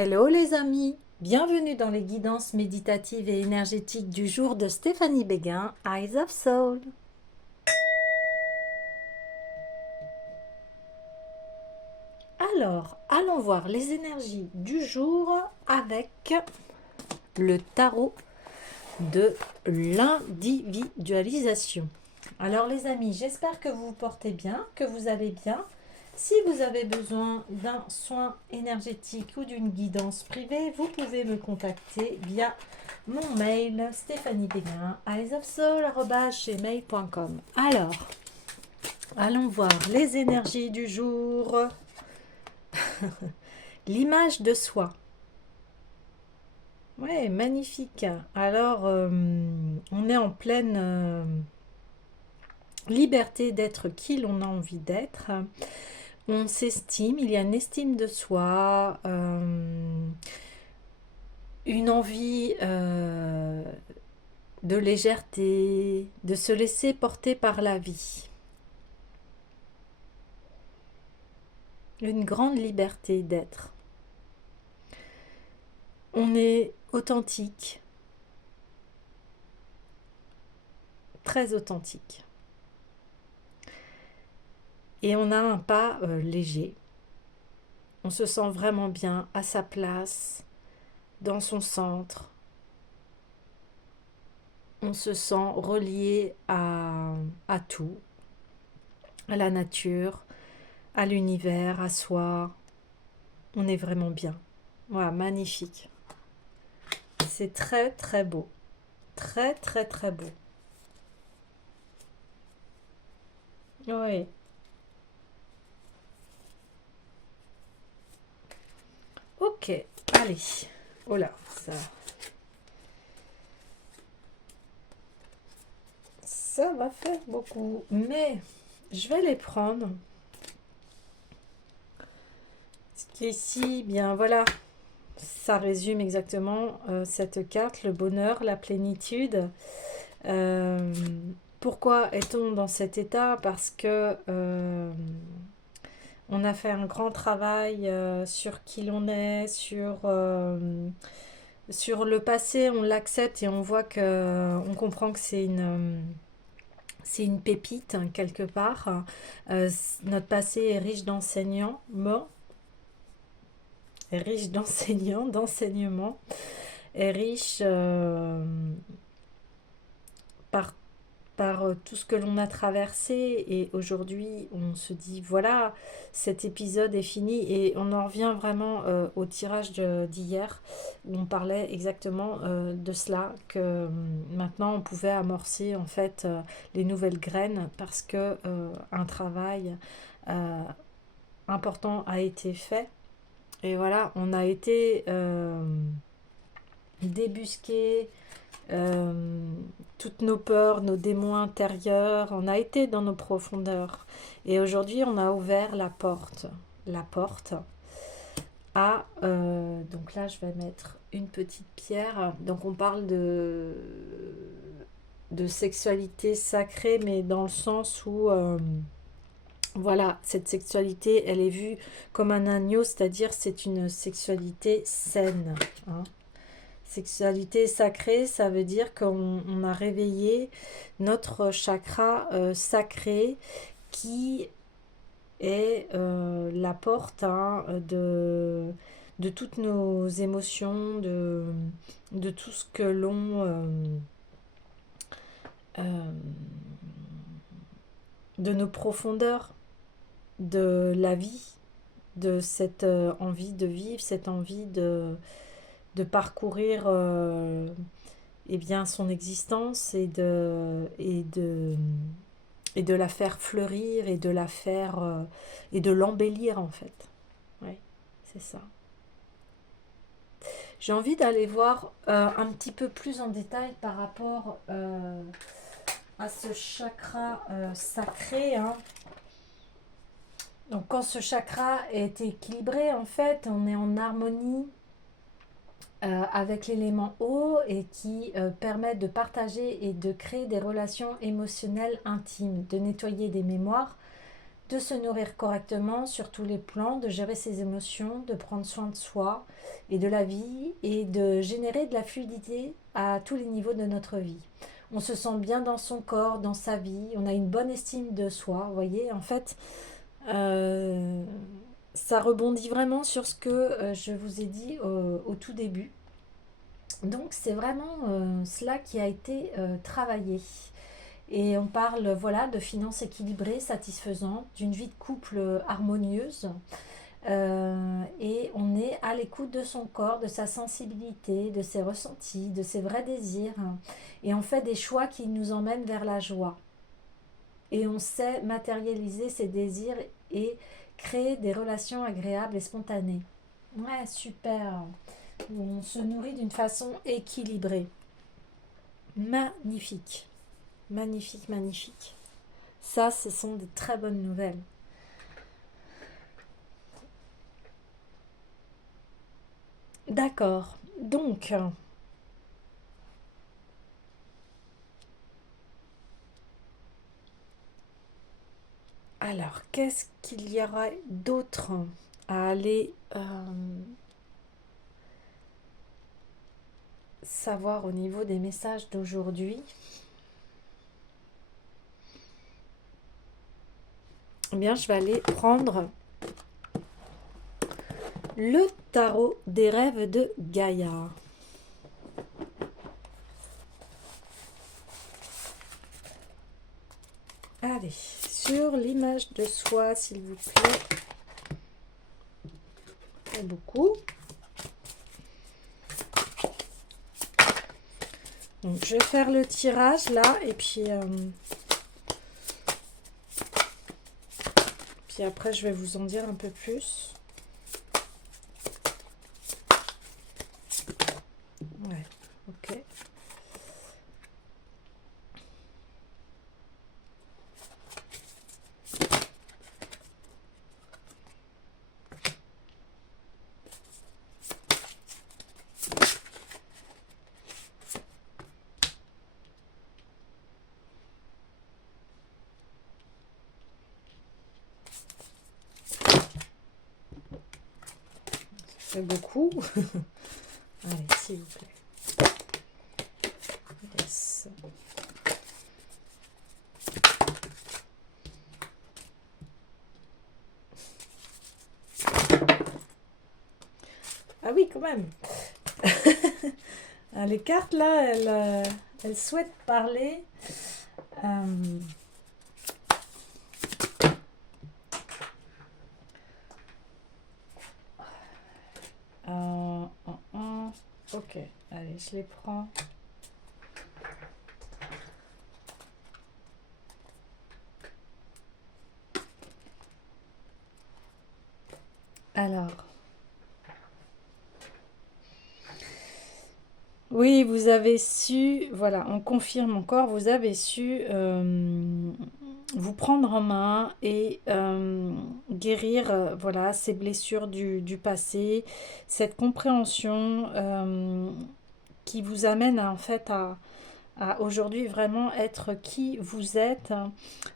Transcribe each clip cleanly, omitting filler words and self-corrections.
Hello les amis, bienvenue dans les guidances méditatives et énergétiques du jour de Stéphanie Béguin, Eyes of Soul. Alors, allons voir les énergies du jour avec le tarot de l'individualisation. Alors les amis, j'espère que vous vous portez bien, que vous allez bien. Si vous avez besoin d'un soin énergétique ou d'une guidance privée, vous pouvez me contacter via mon mail stéphaniebeguin@eyesofsoul@gmail.com. Alors, allons voir les énergies du jour. L'image de soi. Ouais, magnifique. Alors, on est en pleine liberté d'être qui l'on a envie d'être. On s'estime, il y a une estime de soi, une envie de légèreté, de se laisser porter par la vie. Une grande liberté d'être. On est authentique, très authentique. Et on a un pas léger. On se sent vraiment bien à sa place, dans son centre. On se sent relié à tout, à la nature, à l'univers, à soi. On est vraiment bien. Voilà, magnifique. C'est très très beau. Très très très beau. Oui. Ok, allez. Oh là, ça va faire beaucoup. Mais je vais les prendre. Ce qui est ici, bien voilà, ça résume exactement cette carte, le bonheur, la plénitude. Euh, Pourquoi est-on dans cet état? Parce que on a fait un grand travail sur qui l'on est, sur le passé, on l'accepte et on voit que on comprend que c'est une pépite hein, quelque part. Notre passé est riche d'enseignements, est riche d'enseignants, d'enseignements, est riche par tout ce que l'on a traversé et aujourd'hui on se dit voilà cet épisode est fini et on en revient vraiment au tirage d'hier où on parlait exactement de cela que maintenant on pouvait amorcer en fait les nouvelles graines parce que un travail euh, important a été fait et voilà on a été débusqué euh, toutes nos peurs, nos démons intérieurs, on a été dans nos profondeurs. Et aujourd'hui, on a ouvert la porte à... donc là, je vais mettre une petite pierre. Donc on parle de sexualité sacrée, mais dans le sens où... voilà, cette sexualité, elle est vue comme un agneau, c'est-à-dire c'est une sexualité saine. Hein. Sexualité sacrée, ça veut dire qu'on a réveillé notre chakra sacré qui est la porte hein, de toutes nos émotions, de tout ce que l'on... euh, de nos profondeurs, de la vie, de cette envie de vivre, cette envie de parcourir eh bien, son existence et de la faire fleurir et de la faire et de l'embellir en fait. Oui, c'est ça. J'ai envie d'aller voir un petit peu plus en détail par rapport à ce chakra sacré. Hein. Donc quand ce chakra est équilibré, en fait, on est en harmonie avec l'élément eau et qui permet de partager et de créer des relations émotionnelles intimes, de nettoyer des mémoires de se nourrir correctement sur tous les plans, de gérer ses émotions, de prendre soin de soi et de la vie et de générer de la fluidité à tous les niveaux de notre vie. On se sent bien dans son corps, dans sa vie, on a une bonne estime de soi, vous voyez, en fait, euh, ça rebondit vraiment sur ce que je vous ai dit au tout début. Donc c'est vraiment cela qui a été travaillé. Et on parle voilà de finances équilibrées, satisfaisantes, d'une vie de couple harmonieuse. Et on est à l'écoute de son corps, de sa sensibilité, de ses ressentis, de ses vrais désirs. Et on fait des choix qui nous emmènent vers la joie. Et on sait matérialiser ses désirs et créer des relations agréables et spontanées. Ouais, super. On se nourrit d'une façon équilibrée. Magnifique. Magnifique, magnifique. Ça, ce sont de très bonnes nouvelles. D'accord. Donc, alors, qu'est-ce qu'il y aura d'autre à aller savoir au niveau des messages d'aujourd'hui? Eh bien, je vais aller prendre le tarot des rêves de Gaïa. Allez, sur l'image de soi, s'il vous plaît. Pas beaucoup. Donc, je vais faire le tirage là, et puis après, je vais vous en dire un peu plus. Ouais, ok. Ça fait beaucoup. Allez, s'il vous plaît. Yes. Ah oui, quand même. Les cartes, là, elles souhaitent parler. Ok, allez, je les prends. Alors, oui, vous avez su, voilà, on confirme encore, vous avez su vous prendre en main et guérir voilà, ces blessures du passé, cette compréhension qui vous amène en fait à aujourd'hui vraiment être qui vous êtes.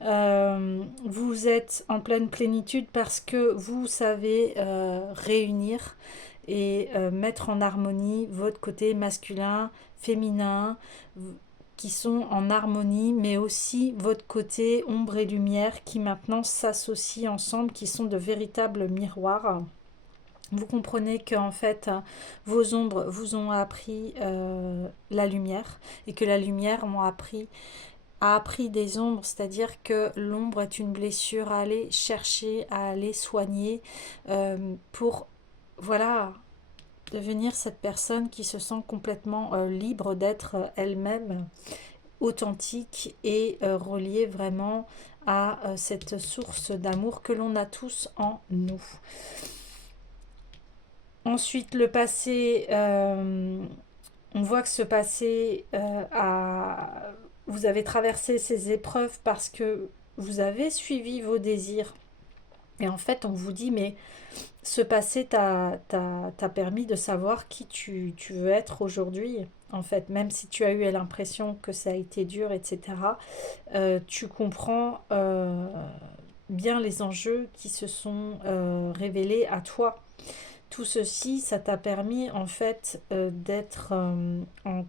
Vous êtes en pleine plénitude parce que vous savez réunir et mettre en harmonie votre côté masculin, féminin, qui sont en harmonie, mais aussi votre côté ombre et lumière qui maintenant s'associent ensemble, qui sont de véritables miroirs. Vous comprenez que en fait vos ombres vous ont appris la lumière et que la lumière a appris des ombres, c'est-à-dire que l'ombre est une blessure à aller chercher, à aller soigner pour voilà devenir cette personne qui se sent complètement libre d'être elle-même, authentique et reliée vraiment à cette source d'amour que l'on a tous en nous. Ensuite, le passé, on voit que ce passé vous avez traversé ces épreuves parce que vous avez suivi vos désirs. Et en fait, on vous dit, mais ce passé t'a permis de savoir qui tu veux être aujourd'hui. En fait, même si tu as eu l'impression que ça a été dur, etc., tu comprends bien les enjeux qui se sont révélés à toi. Tout ceci, ça t'a permis en fait d'être en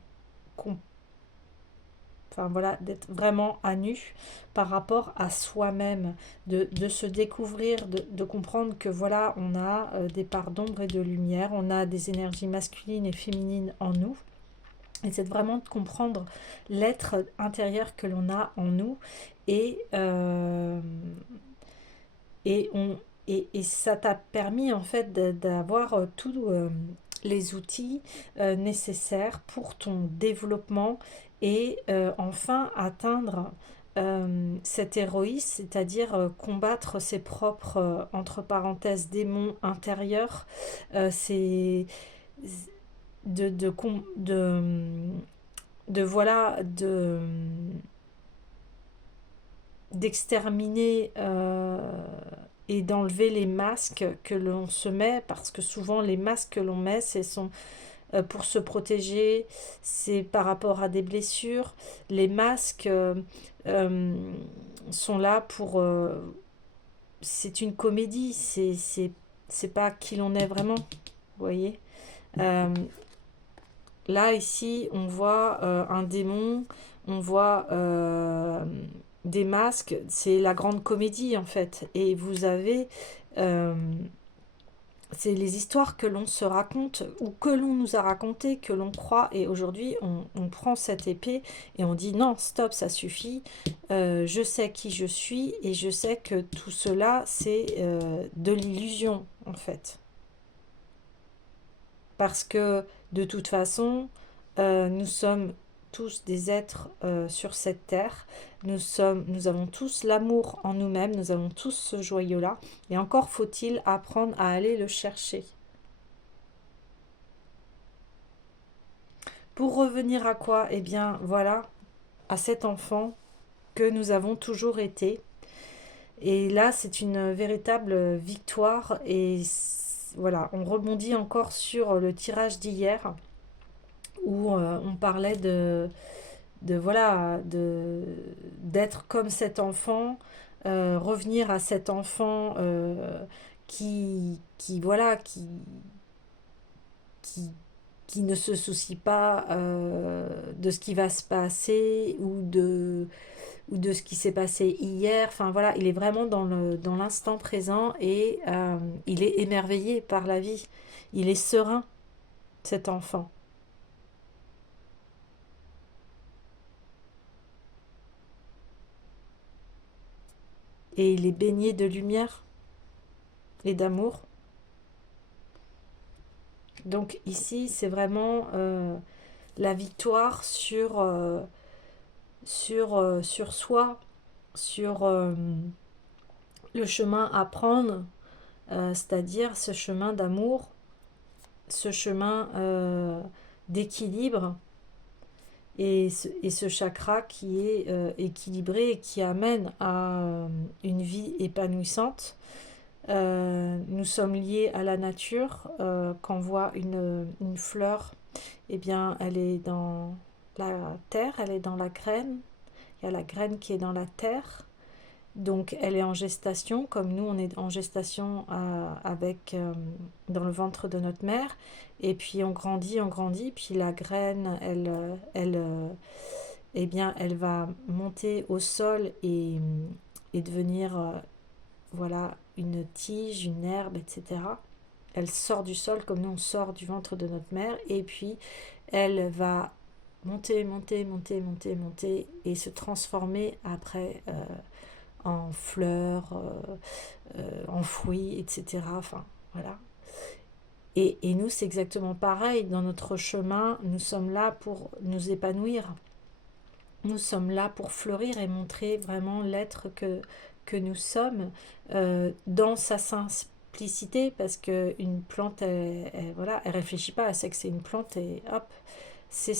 enfin voilà, d'être vraiment à nu par rapport à soi-même, de se découvrir, de comprendre que voilà, on a des parts d'ombre et de lumière, on a des énergies masculines et féminines en nous. Et c'est vraiment de comprendre l'être intérieur que l'on a en nous et, et, on, et ça t'a permis en fait d'avoir tous les outils nécessaires pour ton développement et enfin atteindre cet héroïsme, c'est-à-dire combattre ses propres, entre parenthèses, démons intérieurs, c'est de voilà, d'exterminer et d'enlever les masques que l'on se met, parce que souvent les masques que l'on met, c'est sont pour se protéger, c'est par rapport à des blessures. Les masques euh, sont là pour... c'est une comédie, c'est pas qui l'on est vraiment, vous voyez. Euh, Là, ici, on voit un démon, on voit des masques, c'est la grande comédie en fait. Et vous avez, euh, c'est les histoires que l'on se raconte ou que l'on nous a racontées, que l'on croit. Et aujourd'hui, on prend cette épée et on dit non, stop, ça suffit. Je sais qui je suis et je sais que tout cela, c'est de l'illusion en fait. Parce que de toute façon, nous sommes tous des êtres sur cette terre. Nous avons tous l'amour en nous-mêmes, nous avons tous ce joyau-là. Et encore faut-il apprendre à aller le chercher. Pour revenir à quoi? Eh bien, voilà, à cet enfant que nous avons toujours été. Et là, c'est une véritable victoire. Et voilà, on rebondit encore sur le tirage d'hier où on parlait de voilà d'être comme cet enfant, revenir à cet enfant qui voilà qui qui ne se soucie pas de ce qui va se passer ou de ce qui s'est passé hier. Enfin voilà, il est vraiment dans l'instant présent et il est émerveillé par la vie. Il est serein, cet enfant. Et il est baigné de lumière et d'amour. Donc ici, c'est vraiment la victoire sur soi, sur le chemin à prendre, c'est-à-dire ce chemin d'amour, ce chemin d'équilibre et ce chakra qui est équilibré et qui amène à une vie épanouissante. Nous sommes liés à la nature. Quand on voit une fleur, eh bien, elle est dans la terre, elle est dans la graine. Il y a la graine qui est dans la terre. Donc, elle est en gestation, comme nous, on est en gestation avec dans le ventre de notre mère. Et puis, on grandit. Puis la graine, eh bien, elle va monter au sol et devenir voilà, une tige, une herbe, etc. Elle sort du sol comme nous on sort du ventre de notre mère et puis elle va monter, monter, monter, monter, monter et se transformer après en fleurs, en fruits, etc. Enfin, voilà. Et nous, c'est exactement pareil. Dans notre chemin, nous sommes là pour nous épanouir. Nous sommes là pour fleurir et montrer vraiment l'être que nous sommes dans sa simplicité parce qu'une plante, voilà, elle réfléchit pas, elle sait que c'est une plante et hop, c'est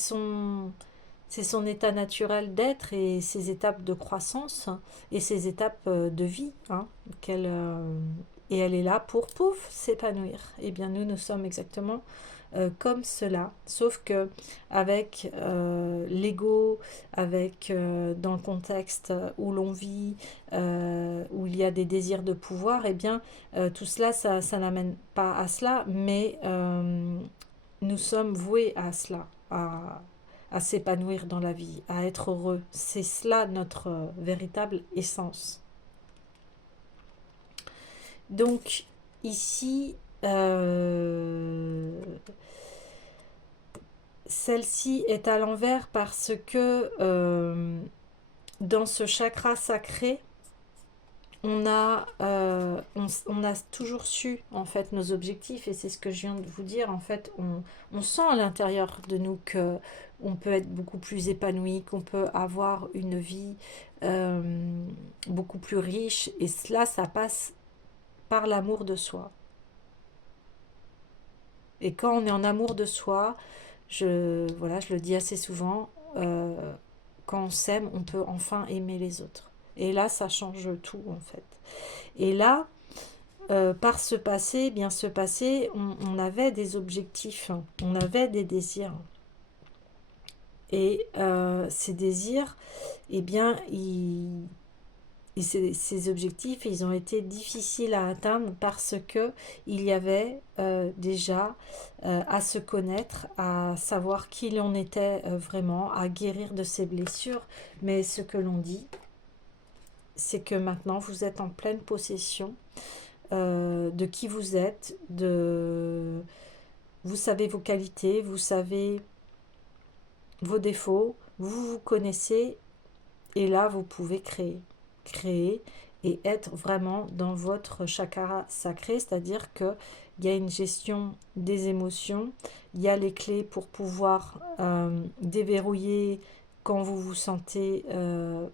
c'est son état naturel d'être et ses étapes de croissance et ses étapes de vie hein, et elle est là pour pouf s'épanouir. Et bien nous sommes exactement comme cela, sauf que avec l'ego, avec dans le contexte où l'on vit, où il y a des désirs de pouvoir, eh bien tout cela, ça n'amène pas à cela, mais nous sommes voués à cela, à s'épanouir dans la vie, à être heureux. C'est cela notre véritable essence. Donc ici, celle-ci est à l'envers parce que dans ce chakra sacré, on a toujours su en fait nos objectifs et c'est ce que je viens de vous dire. En fait, on sent à l'intérieur de nous que on peut être beaucoup plus épanoui, qu'on peut avoir une vie beaucoup plus riche et cela, ça passe par l'amour de soi. Et quand on est en amour de soi, voilà, je le dis assez souvent, quand on s'aime, on peut enfin aimer les autres. Et là, ça change tout en fait. Et là, par ce passé, eh bien ce passé, on avait des objectifs, hein, on avait des désirs. Et ces désirs, eh bien, ces objectifs, ils ont été difficiles à atteindre parce que il y avait déjà à se connaître, à savoir qui l'on était vraiment, à guérir de ses blessures. Mais ce que l'on dit, c'est que maintenant, vous êtes en pleine possession de qui vous êtes, vous savez vos qualités, vous savez vos défauts, vous vous connaissez et là vous pouvez créer et être vraiment dans votre chakra sacré, c'est-à-dire que il y a une gestion des émotions, il y a les clés pour pouvoir déverrouiller quand vous vous sentez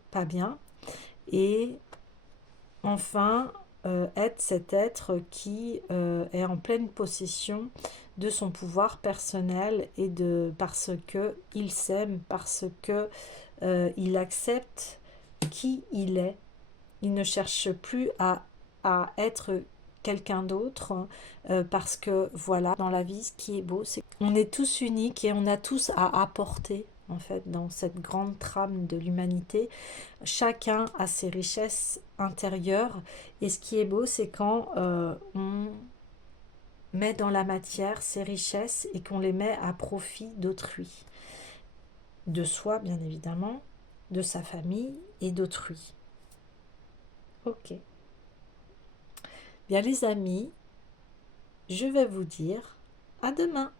pas bien et enfin être cet être qui est en pleine possession de son pouvoir personnel et parce que il s'aime, parce que il accepte qui il est. Il ne cherche plus à être quelqu'un d'autre parce que voilà, dans la vie, ce qui est beau, c'est qu'on est tous uniques et on a tous à apporter en fait dans cette grande trame de l'humanité. Chacun a ses richesses intérieures et ce qui est beau, c'est quand on met dans la matière ces richesses et qu'on les met à profit d'autrui, de soi bien évidemment, de sa famille et d'autrui. Ok. Bien les amis, je vais vous dire à demain.